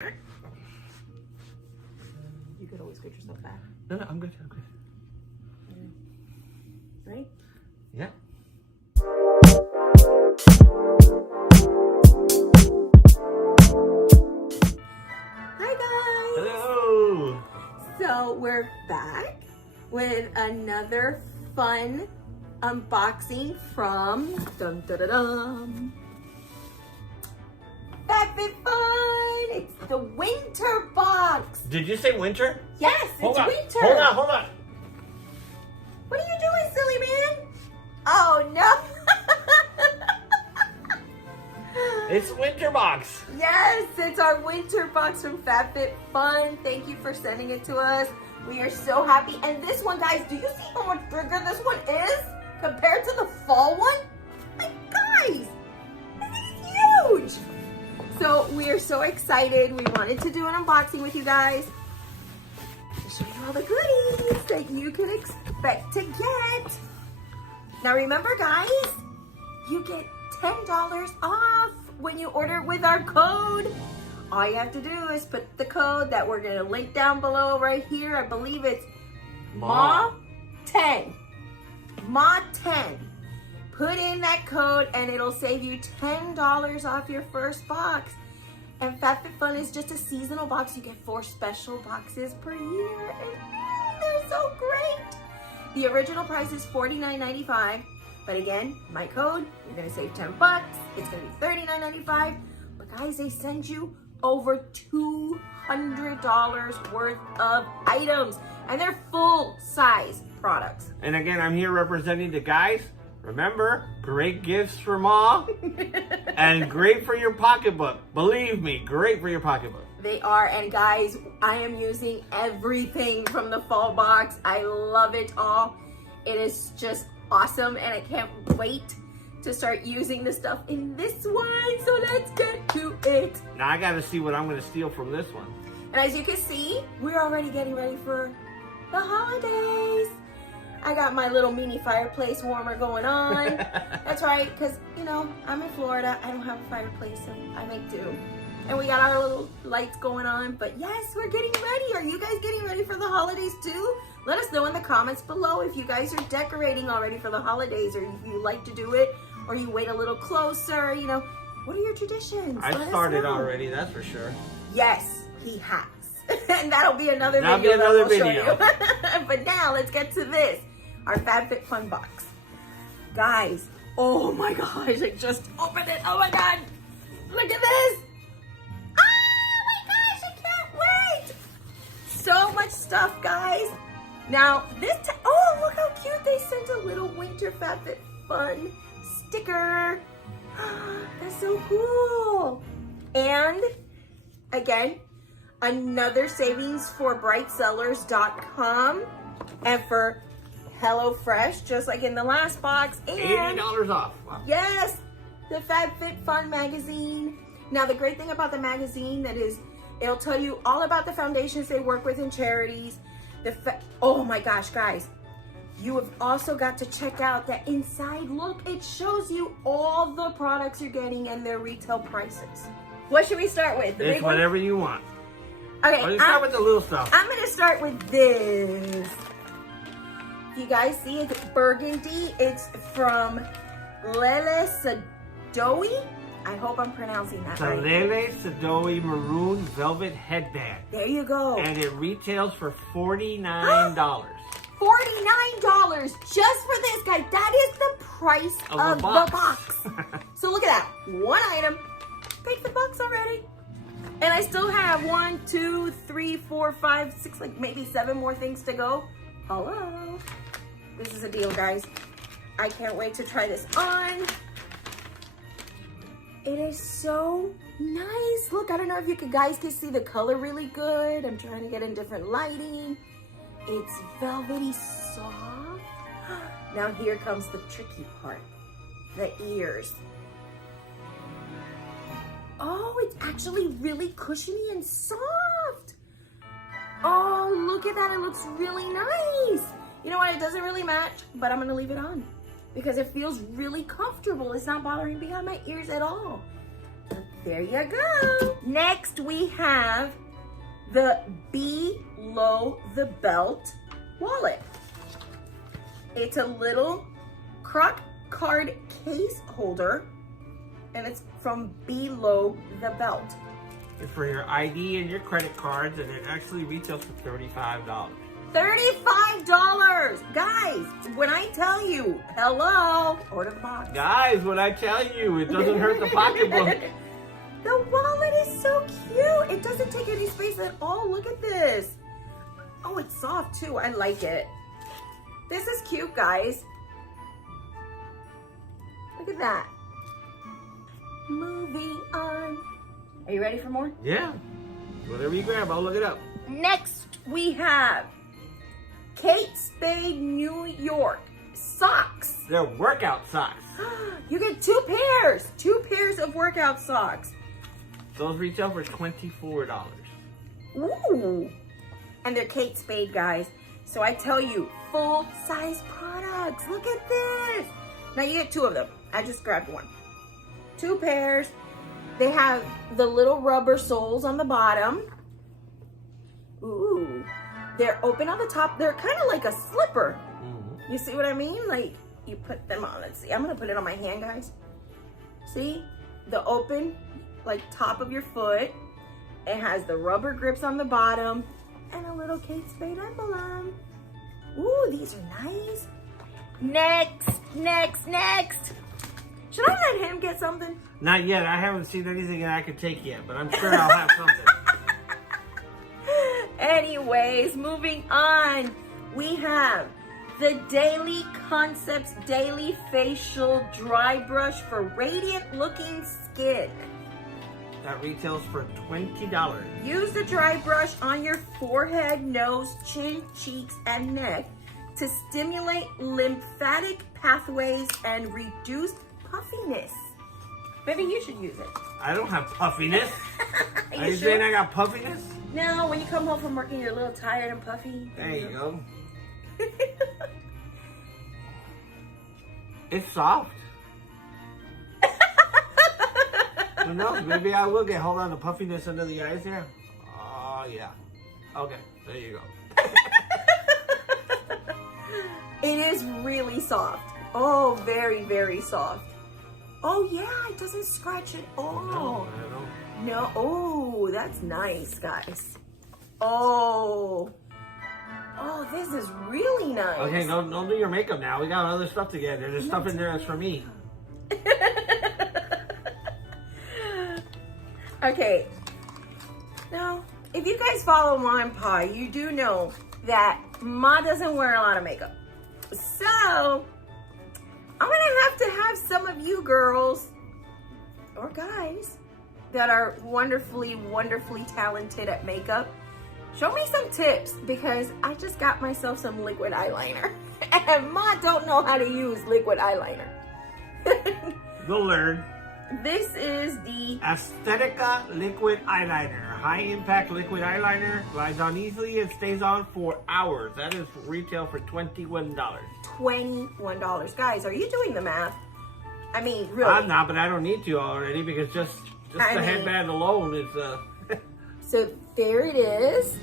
You could always get yourself back. No, I'm good. I'm good. Ready? Yeah. Hi guys. Hello. So we're back with another fun unboxing from Fabfitfun. It's the winter box. Did you say winter? Yes, it's winter. Hold on. What are you doing, silly man? Oh no. It's winter box. Yes, it's our winter box from Fabfitfun. Thank you for sending it to us. We are so happy. And this one, guys, do you see how much bigger this one is compared to the fall one? My guys, this is huge. So we are so excited. We wanted to do an unboxing with you guys to show you all the goodies that you can expect to get. Now remember, guys, you get $10 off when you order with our code. All you have to do is put the code that we're gonna link down below right here. I believe it's MAW10. MAW10. Put in that code and it'll save you $10 off your first box. And Fabfitfun is just a seasonal box. You get 4 special boxes per year. And they're so great. The original price is $49.95. But again, my code, you're gonna save 10 bucks. It's gonna be $39.95. But guys, they send you over $200 worth of items. And they're full size products. And again, I'm here representing the guys. Remember, great gifts for Maw and great for your pocketbook. Believe me, great for your pocketbook. They are, and guys, I am using everything from the fall box. I love it all. It is just awesome, and I can't wait to start using the stuff in this one. So let's get to it. Now I gotta see what I'm gonna steal from this one. And as you can see, we're already getting ready for the holidays. I got my little mini fireplace warmer going on. That's right, because, you know, I'm in Florida. I don't have a fireplace, so I make do. And we got our little lights going on. But yes, we're getting ready. Are you guys getting ready for the holidays too? Let us know in the comments below if you guys are decorating already for the holidays, or if you like to do it, or you wait a little closer, you know. What are your traditions? I started already, that's for sure. Yes, he has. And that'll be another That'll video. be another that we'll video. Show you. But now let's get to this. Our Fabfitfun box. Guys, oh my gosh, I just opened it. Oh my God. Look at this. Oh my gosh, I can't wait. So much stuff, guys. Now, oh, look how cute. They sent a little winter Fabfitfun sticker. That's so cool. And again, another savings for brightsellers.com and for HelloFresh, just like in the last box. And $80 off. Wow. yes, the Fabfitfun Magazine. Now, the great thing about the magazine that is, it'll tell you all about the foundations they work with and charities. Oh my gosh, guys. You have also got to check out that inside look. It shows you all the products you're getting and their retail prices. What should we start with? It's whatever you want. Okay, Let's start with the little stuff. I'm gonna start with this. You guys see it's burgundy. It's from Lele Sadoui. I hope I'm pronouncing that right. Lele Sadoui maroon velvet headband. There you go. And it retails for $49. $49 just for this, guys. That is the price of the box. So look at that. One item. Paid the box already. And I still have 1, 2, 3, 4, 5, 6, like maybe 7 more things to go. Hello. This is a deal, guys. I can't wait to try this on. It is so nice. Look, I don't know if you guys can see the color really good. I'm trying to get in different lighting. It's velvety soft. Now here comes the tricky part. The ears. Oh, it's actually really cushiony and soft. Oh, look at that. It looks really nice. You know what? It doesn't really match, but I'm going to leave it on because it feels really comfortable. It's not bothering behind my ears at all. There you go. Next, we have the Below the Belt wallet. It's a little croc card case holder, and it's from Below the Belt. It's for your ID and your credit cards, and it actually retails for $35. $35! Guys, when I tell you, hello, order the box. Guys, when I tell you, it doesn't hurt the pocketbook. The wallet is so cute. It doesn't take any space at all. Look at this. Oh, it's soft too. I like it. This is cute, guys. Look at that. Moving on. Are you ready for more? Yeah. Whatever you grab, I'll look it up. Next, we have Kate Spade New York socks. They're workout socks. You get 2 pairs. 2 pairs of workout socks. Those retail for $24. Ooh. And they're Kate Spade, guys. So I tell you, full-size products. Look at this. Now you get 2 of them. I just grabbed 1. 2 pairs. They have the little rubber soles on the bottom. Ooh. They're open on the top. They're kind of like a slipper. Mm-hmm. You see what I mean? Like, you put them on. Let's see. I'm going to put it on my hand, guys. See? The open, like, top of your foot. It has the rubber grips on the bottom. And a little Kate Spade emblem. Ooh, these are nice. Next. Should I let him get something? Not yet. I haven't seen anything that I could take yet, but I'm sure I'll have something. Anyways, moving on. We have the Daily Concepts Daily Facial Dry Brush for radiant looking skin. That retails for $20. Use the dry brush on your forehead, nose, chin, cheeks, and neck to stimulate lymphatic pathways and reduce puffiness. Maybe you should use it. I don't have puffiness. Are you sure? saying I got puffiness? No, when you come home from working, you're a little tired and puffy. There you go. It's soft. Who knows? Maybe I will get hold on the puffiness under the eyes here. Oh, yeah. Okay, there you go. It is really soft. Oh, very, very soft. Oh, yeah, it doesn't scratch at all. No, I don't. No, oh, that's nice, guys. Oh, this is really nice. Okay, don't do your makeup now. We got other stuff to get. There's stuff in there that's for me. Okay. Now, if you guys follow Maw and Paw, you do know that Ma doesn't wear a lot of makeup. So, I'm going to have some of you girls or guys that are wonderfully, wonderfully talented at makeup, show me some tips because I just got myself some liquid eyeliner. And Ma don't know how to use liquid eyeliner. You'll learn. This is the Aesthetica liquid eyeliner. High impact liquid eyeliner. Glides on easily and stays on for hours. That is retail for $21. $21. Guys, are you doing the math? I mean, really. I'm not, but I don't need to already because just the headband alone is So there it is.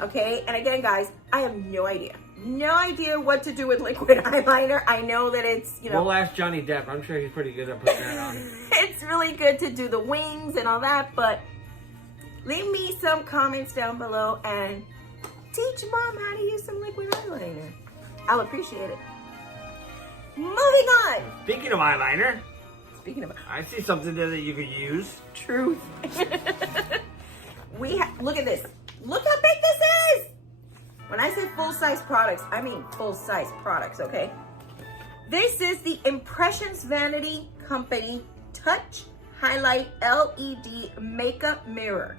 Okay, and again, guys, I have no idea. No idea what to do with liquid eyeliner. I know that it's, you know. We'll ask Johnny Depp. I'm sure he's pretty good at putting that on. It's really good to do the wings and all that, but leave me some comments down below and teach Mom how to use some liquid eyeliner. I'll appreciate it. Moving on. Speaking of eyeliner. Speaking of, I see something there that you could use. Truth. Look at this. Look how big this is. When I say full-size products, I mean full-size products, okay? This is the Impressions Vanity Company Touch Highlight LED Makeup Mirror.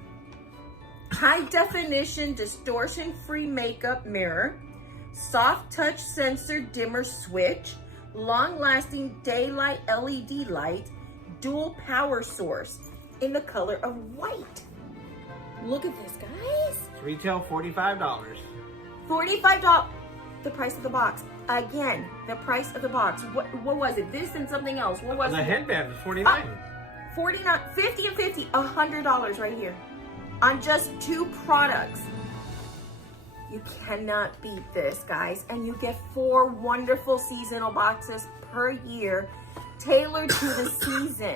High definition, distortion-free makeup mirror. Soft touch sensor dimmer switch. Long-lasting daylight LED light. Dual power source in the color of white. Look at this, guys. Retail $45. $45. The price of the box. Again, the price of the box. What was it? This and something else. What was The it? headband is $49. $49, $50 and $50, $100 right here on just 2 products. You cannot beat this, guys. And you get 4 wonderful seasonal boxes per year tailored to the season.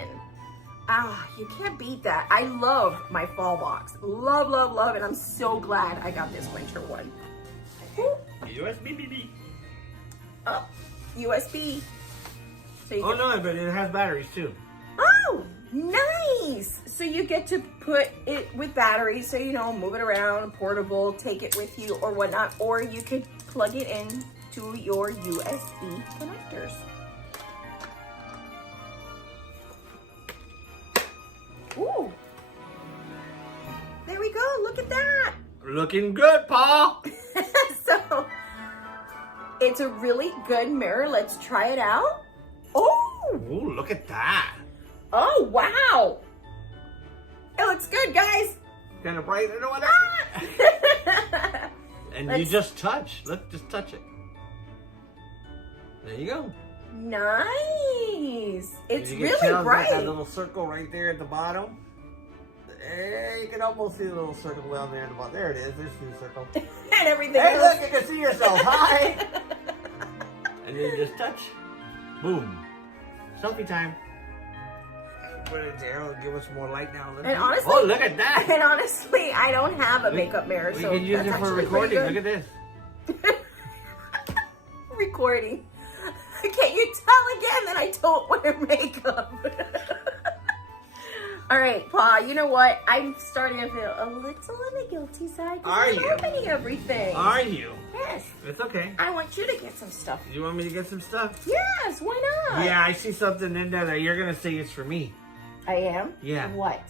You can't beat that. I love my fall box. Love, love, love. And I'm so glad I got this winter one. USB BB. Oh, USB. So you No, but it has batteries too. Oh, nice. So you get to put it with batteries, so you know, move it around, portable, take it with you or whatnot, or you could plug it in to your USB connectors. Ooh. There we go. Look at that. Looking good, Paw. So, it's a really good mirror. Let's try it out. Oh. Ooh, look at that. Oh, wow. It looks good, guys. Kind of bright or whatever. And you just touch. Let's just touch it. There you go. Nice. It's You can really tell bright. That little circle right there at the bottom. There, you can almost see the little circle down there at the bottom. There it is. There's the circle. And everything Hey, else. look, you can see yourself. Hi. And then you just touch. Boom. Selfie time. Put it there. It'll give us more light now. And honestly, oh, look at that. And honestly, I don't have a makeup mirror, We so can use that's it for actually recording. pretty Look at good. this. Recording. Can you tell again that I don't wear makeup? All right, Paw, you know what? I'm starting to feel a little on the guilty side. Are I'm you? opening everything. Are you? Yes. It's okay. I want you to get some stuff. You want me to get some stuff? Yes, why not? Yeah, I see something in there that you're going to say it's for me. I am? Yeah. What?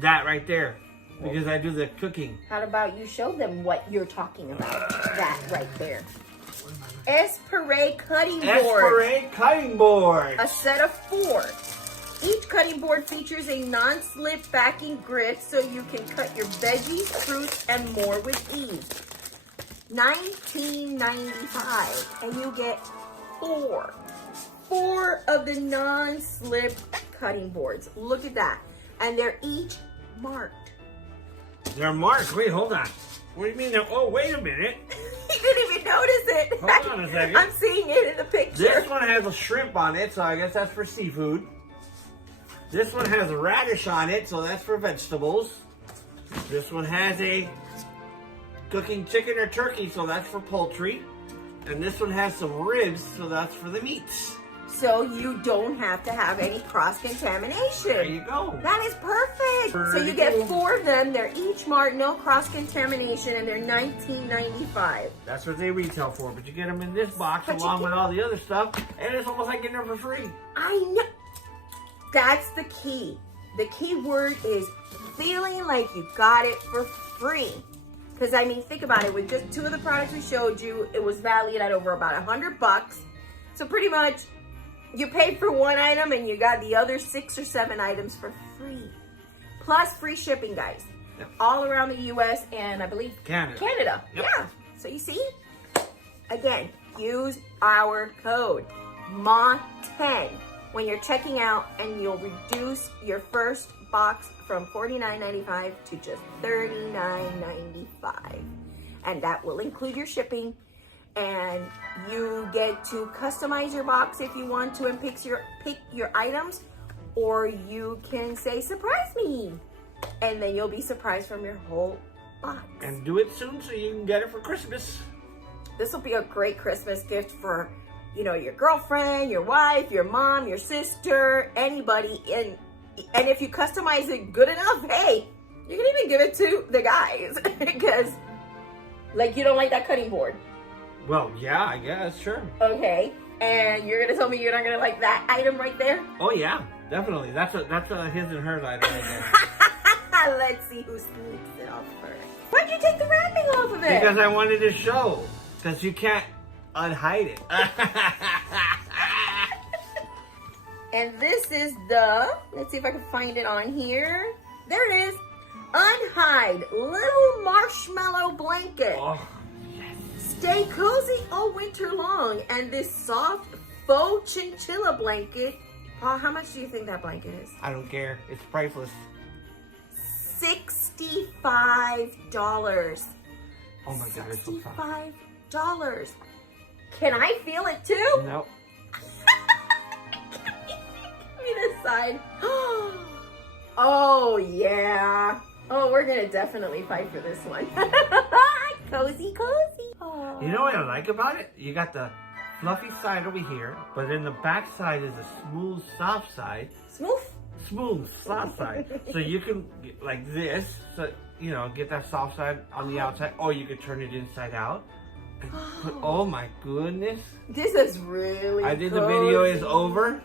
That right there. Because I do the cooking. How about you show them what you're talking about? That right there. Esprit cutting board. Esprit cutting board. A set of 4. Each cutting board features a non-slip backing grit so you can cut your veggies, fruits, and more with ease. $19.95, and you get 4 of the non-slip cutting boards. Look at that. And they're each marked. They're marked. Wait, hold on. What do you mean? Oh, wait a minute. You didn't even notice it. Hold on a second. I'm seeing it in the picture. This one has a shrimp on it, so I guess that's for seafood. This one has a radish on it, so that's for vegetables. This one has a cooking chicken or turkey, so that's for poultry. And this one has some ribs, so that's for the meats. So you don't have to have any cross-contamination. There you go. That is perfect. So you Pretty get cool. 4 of them. They're each marked, no cross-contamination, and they're $19.95. That's what they retail for, but you get them in this box But you along get- with all the other stuff, and it's almost like getting them for free. I know. That's the key. The key word is feeling like you got it for free. Because, I mean, think about it. With just 2 of the products we showed you, it was valued at over about $100. So pretty much, you paid for 1 item and you got the other 6 or 7 items for free. Plus free shipping, guys. Yep. All around the U.S. and I believe Canada. Yep. Yeah. So you see? Again, use our code MAW10 when you're checking out, and you'll reduce your first box from $49.95 to just $39.95. And that will include your shipping. And you get to customize your box if you want to and pick your items, or you can say surprise me, and then you'll be surprised from your whole box. And do it soon so you can get it for Christmas. This will be a great Christmas gift for, you know, your girlfriend, your wife, your mom, your sister, anybody. And if you customize it good enough, hey, you can even give it to the guys because, like, you don't like that cutting board. Well, yeah, I guess, sure. Okay, and you're gonna tell me you're not gonna like that item right there? Oh yeah, definitely. That's a his and hers item right there. Let's see who sneaks it off first. Why'd you take the wrapping off of it? Because I wanted to show. Because you can't unhide it. And this is the, let's see if I can find it on here. There it is. Unhide little marshmallow blanket. Oh, yes. Stay cozy all winter long. And this soft faux chinchilla blanket Paul, how much do you think that blanket is? I don't care. It's priceless. $65. Oh my God, it's so soft. $65. Can I feel it too? Nope. Give me this side. Oh yeah. Oh, we're gonna definitely fight for this one. Cozy, cozy. Aww. You know what I like about it? You got the fluffy side over here, but then the back side is a smooth, soft side. Smooth, soft side. So you can, like this, so, you know, get that soft side on the outside, or you could turn it inside out. Oh my goodness. This is really I did the video is over.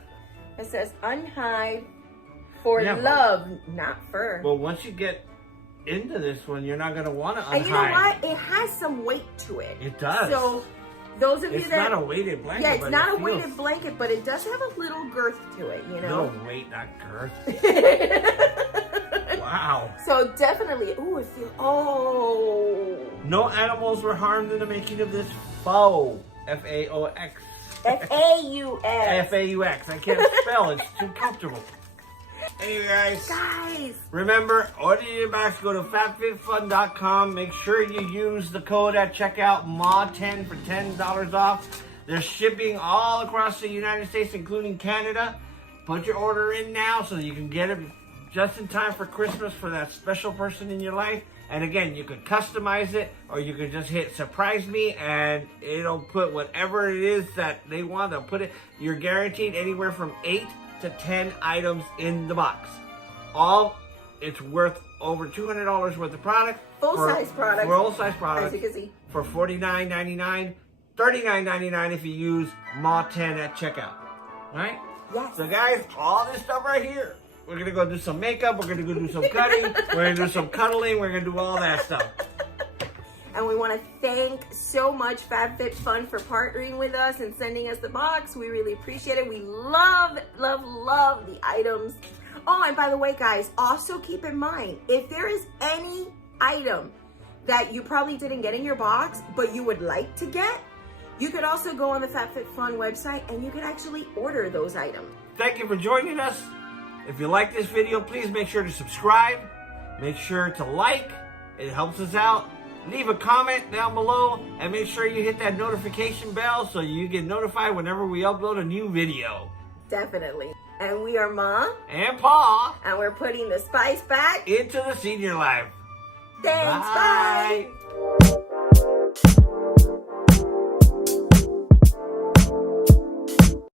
It says unhide for love, not fur. Well, once you get into this one, you're not going to want to unhide. And you know what? It has some weight to it. It does. So those of you it's that... not a weighted blanket. Yeah, it's but not it a weighted blanket, but it does have a little girth to it, you know? Little weight, not girth. Wow. So definitely, ooh, it feels, oh. No animals were harmed in the making of this faux. F-A-O-X. F-A-U-X. F-A-U-X. I can't spell. It's too comfortable. Anyway, guys. Remember, order your box. Go to Fabfitfun.com. Make sure you use the code at checkout, MAW10 for $10 off. They're shipping all across the United States, including Canada. Put your order in now so you can get it just in time for Christmas for that special person in your life. And again, you could customize it, or you could just hit surprise me and it'll put whatever it is that they want. They'll put it. You're guaranteed anywhere from 8 to 10 items in the box. It's worth over $200 worth of product. Full-size product. Full-size product. As you can see. For $49.99, $39.99 if you use MAW10 at checkout. Alright? Yes. So guys, all this stuff right here. We're going to go do some makeup. We're going to go do some cutting. We're going to do some cuddling. We're going to do all that stuff. And we want to thank so much Fabfitfun for partnering with us and sending us the box. We really appreciate it. We love, love, love the items. Oh, and by the way, guys, also keep in mind, if there is any item that you probably didn't get in your box, but you would like to get, you could also go on the Fabfitfun website and you could actually order those items. Thank you for joining us. If you like this video, please make sure to subscribe. Make sure to like. It helps us out. Leave a comment down below and make sure you hit that notification bell so you get notified whenever we upload a new video. Definitely. And we are Maw and Paw. And we're putting the spice back into the senior life. Thanks. Bye. Bye.